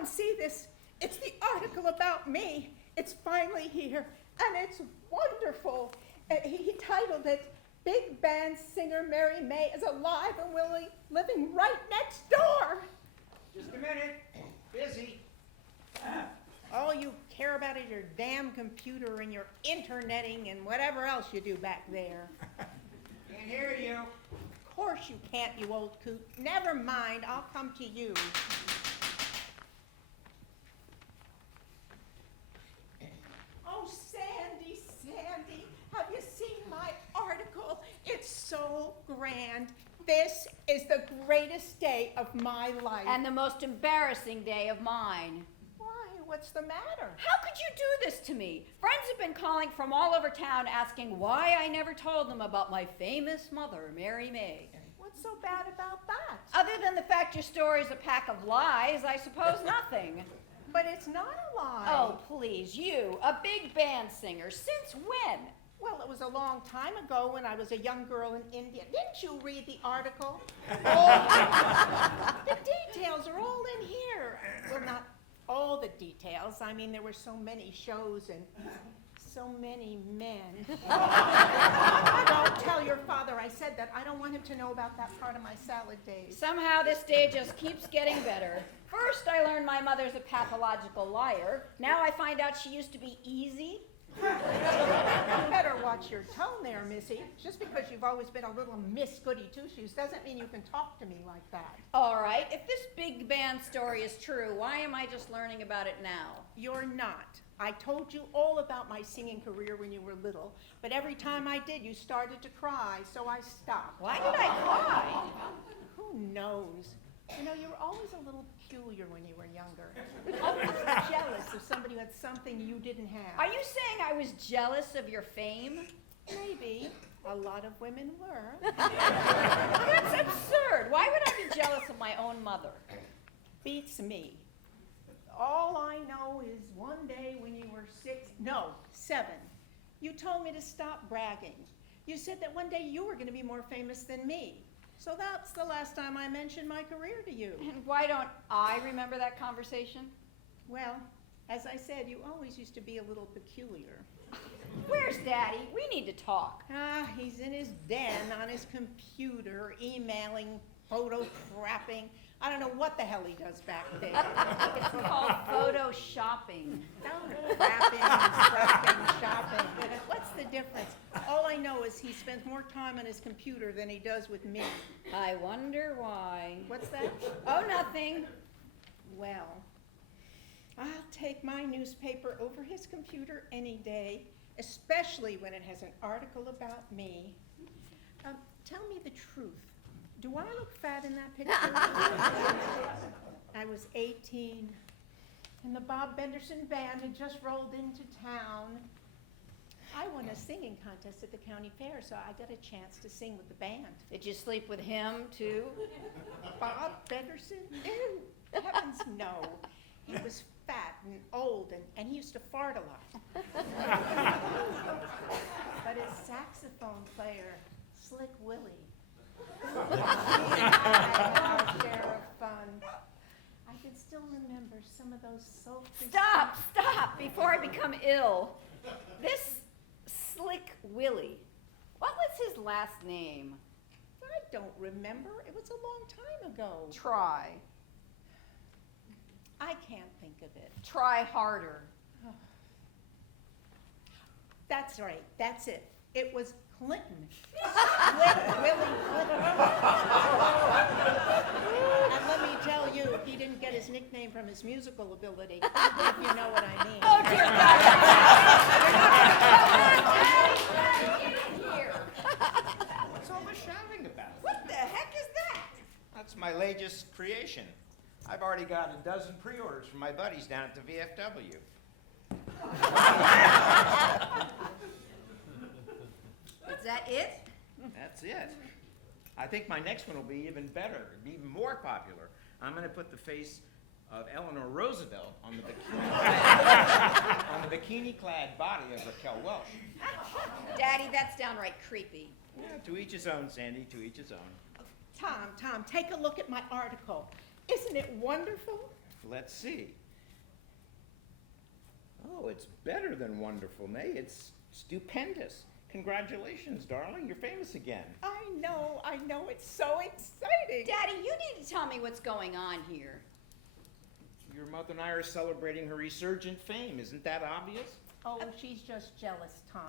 Tom, see this? It's the article about me. It's finally here, and it's wonderful. He titled it, Big Band Singer Mary May is alive and willing, living right next door. Just a minute. Busy. All you care about is your damn computer and your interneting and whatever else you do back there. Can't hear you. Of course you can't, you old coot. Never mind, I'll come to you. Oh, Sandy, Sandy, have you seen my article? It's so grand. This is the greatest day of my life. And the most embarrassing day of mine. Why, what's the matter? How could you do this to me? Friends have been calling from all over town asking why I never told them about my famous mother, Mary May. What's so bad about that? Other than the fact your story's a pack of lies, I suppose nothing. But it's not a lie. Oh, please, you, a big band singer, since when? Well, it was a long time ago when I was a young girl in India. Didn't you read the article? The details are all in here. Well, not all the details. I mean, there were so many shows and so many men. Don't tell your father I said that. I don't want him to know about that part of my salad days. Somehow this day just keeps getting better. First, I learned my mother's a pathological liar. Now I find out she used to be easy. You better watch your tone there, Missy. Just because you've always been a little Miss Goody Two-Shoes doesn't mean you can talk to me like that. All right, if this big band story is true, why am I just learning about it now? You're not. I told you all about my singing career when you were little, but every time I did, you started to cry, so I stopped. Why did I cry? Who knows? You know, you were always a little peculiar when you were younger. Always jealous of somebody who had something you didn't have. Are you saying I was jealous of your fame? Maybe. A lot of women were. That's absurd. Why would I be jealous of my own mother? Beats me. All I know is one day when you were 7, you told me to stop bragging. You said that one day you were going to be more famous than me. So that's the last time I mentioned my career to you. And why don't I remember that conversation? Well, as I said, you always used to be a little peculiar. Where's Daddy? We need to talk. He's in his den on his computer, emailing, photo crapping. I don't know what the hell he does back there. It's called photo shopping. Shopping. What's the difference? All I know is he spends more time on his computer than he does with me. I wonder why. What's that? Oh, nothing. Well, I'll take my newspaper over his computer any day, especially when it has an article about me. Tell me the truth. Do I look fat in that picture? I was 18, and the Bob Benderson Band had just rolled into town. I won a singing contest at the county fair, so I got a chance to sing with the band. Did you sleep with him, too? Bob Benderson? Ew, heavens no. He was fat and old, and he used to fart a lot. But his saxophone player, Slick Willie, he had our share of fun. I can still remember some of those sultry... Stop, before I become ill. This Slick Willie, what was his last name? I don't remember. It was a long time ago. Try. I can't think of it. Try harder. That's right. That's it. It was Clinton. Slick Willie Clinton. And let me tell you, he didn't get his nickname from his musical ability, if you know what I mean. Oh, dear God. What's all the shouting about? What the heck is that? That's my latest creation. I've already got a dozen pre-orders from my buddies down at the VFW. Is that it? That's it. I think my next one will be even better, even more popular. I'm going to put the face of Eleanor Roosevelt on the bikini-clad body of Raquel Welch. Daddy, that's downright creepy. Yeah, to each his own, Sandy, to each his own. Tom, take a look at my article. Isn't it wonderful? Let's see. Oh, it's better than wonderful, May. It's stupendous. Congratulations, darling. You're famous again. I know, it's so exciting. Daddy, you need to tell me what's going on here. Your mother and I are celebrating her resurgent fame. Isn't that obvious? Oh, she's just jealous, Tom.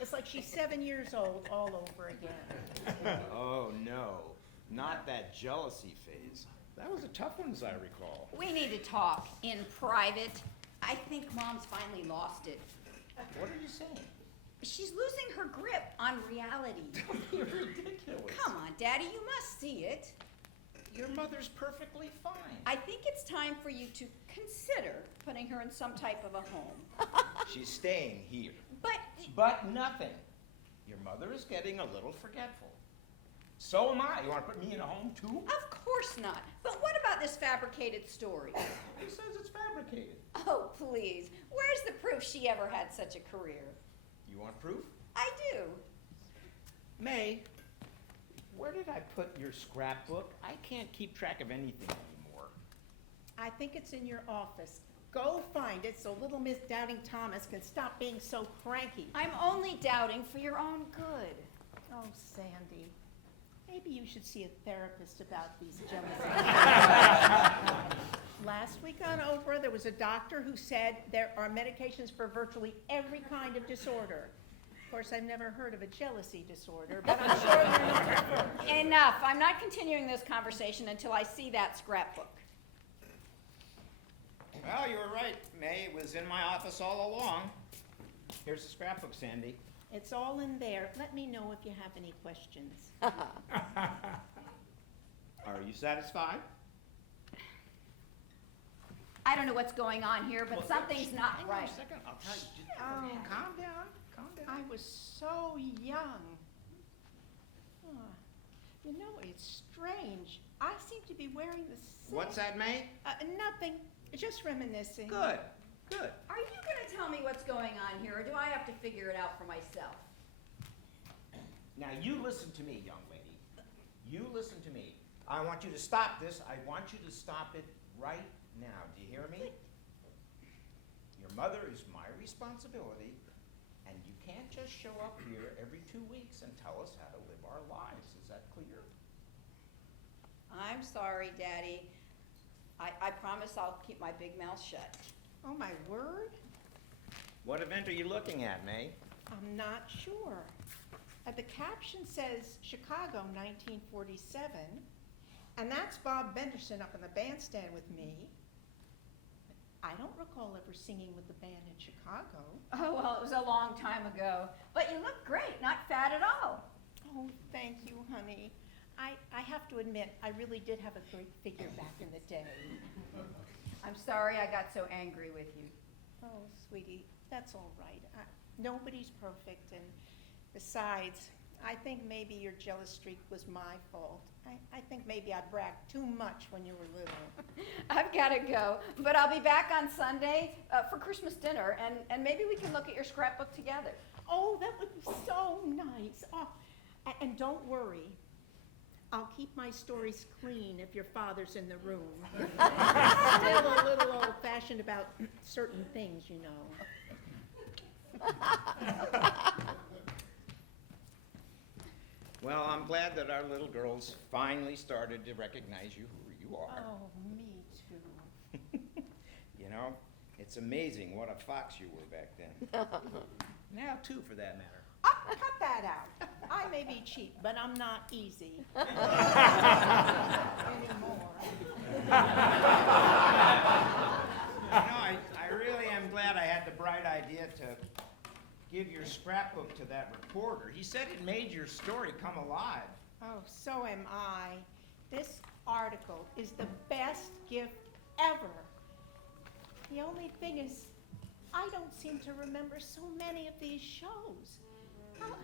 It's like she's 7 years old all over again. Oh, no. Not that jealousy phase. That was a tough one, as I recall. We need to talk in private. I think Mom's finally lost it. What are you saying? She's losing her grip on reality. You're ridiculous. Come on, Daddy, you must see it. Your mother's perfectly fine. I think it's time for you to consider putting her in some type of a home. She's staying here. But Nothing. Your mother is getting a little forgetful. So am I. You want to put me in a home, too? of course not. But what about this fabricated story? Who says it's fabricated? Oh, please. Where's the proof she ever had such a career? You want proof? I do. May, where did I put your scrapbook? I can't keep track of anything anymore. I think it's in your office. Go find it so little Miss Doubting Thomas can stop being so cranky. I'm only doubting for your own good. Oh, Sandy, maybe you should see a therapist about these jealousy. Last week on Oprah, there was a doctor who said there are medications for virtually every kind of disorder. Of course, I've never heard of a jealousy disorder, but I'm sure they're not the first. Enough. I'm not continuing this conversation until I see that scrapbook. Well, you were right, May. It was in my office all along. Here's the scrapbook, Sandy. It's all in there. Let me know if you have any questions. Are you satisfied? I don't know what's going on here, but Well, something's not hang on right. a second. I'll tell you. Just Oh. calm down. Calm down. I was so young. Ah, you know, it's strange. I seem to be wearing the same. What's that, May? Nothing. Just reminiscing. Good. Good. Are you going to tell me what's going on here, or do I have to figure it out for myself? Now, you listen to me, young lady. You listen to me. I want you to stop this. I want you to stop it right now. Do you hear me? Your mother is my responsibility, and you can't just show up here every 2 weeks and tell us how to live our lives. Is that clear? I'm sorry, Daddy. I promise I'll keep my big mouth shut. Oh, my word? What event are you looking at, May? I'm not sure. The caption says Chicago 1947, and that's Bob Benderson up in the bandstand with me. I don't recall ever singing with the band in Chicago. Oh, well, it was a long time ago. But you look great, not fat at all. Oh, thank you, honey. I have to admit, I really did have a great figure back in the day. I'm sorry I got so angry with you. Oh, sweetie, that's all right. Nobody's perfect, and besides, I think maybe your jealous streak was my fault. I think maybe I bragged too much when you were little. I've got to go, but I'll be back on Sunday for Christmas dinner, and maybe we can look at your scrapbook together. Oh, that would be so nice. Oh, and don't worry. I'll keep my stories clean if your father's in the room. Still a little old-fashioned about certain things, you know. Well, I'm glad that our little girls finally started to recognize you who you are. Oh, me too. You know, it's amazing what a fox you were back then. Now, too, for that matter. Cut that out. I may be cheap, but I'm not easy. Anymore. I really am glad I had the bright idea to give your scrapbook to that reporter. He said it made your story come alive. Oh, so am I. This article is the best gift ever. The only thing is, I don't seem to remember so many of these shows.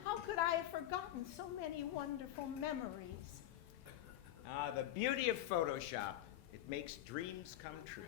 How could I have forgotten so many wonderful memories? The beauty of Photoshop, it makes dreams come true.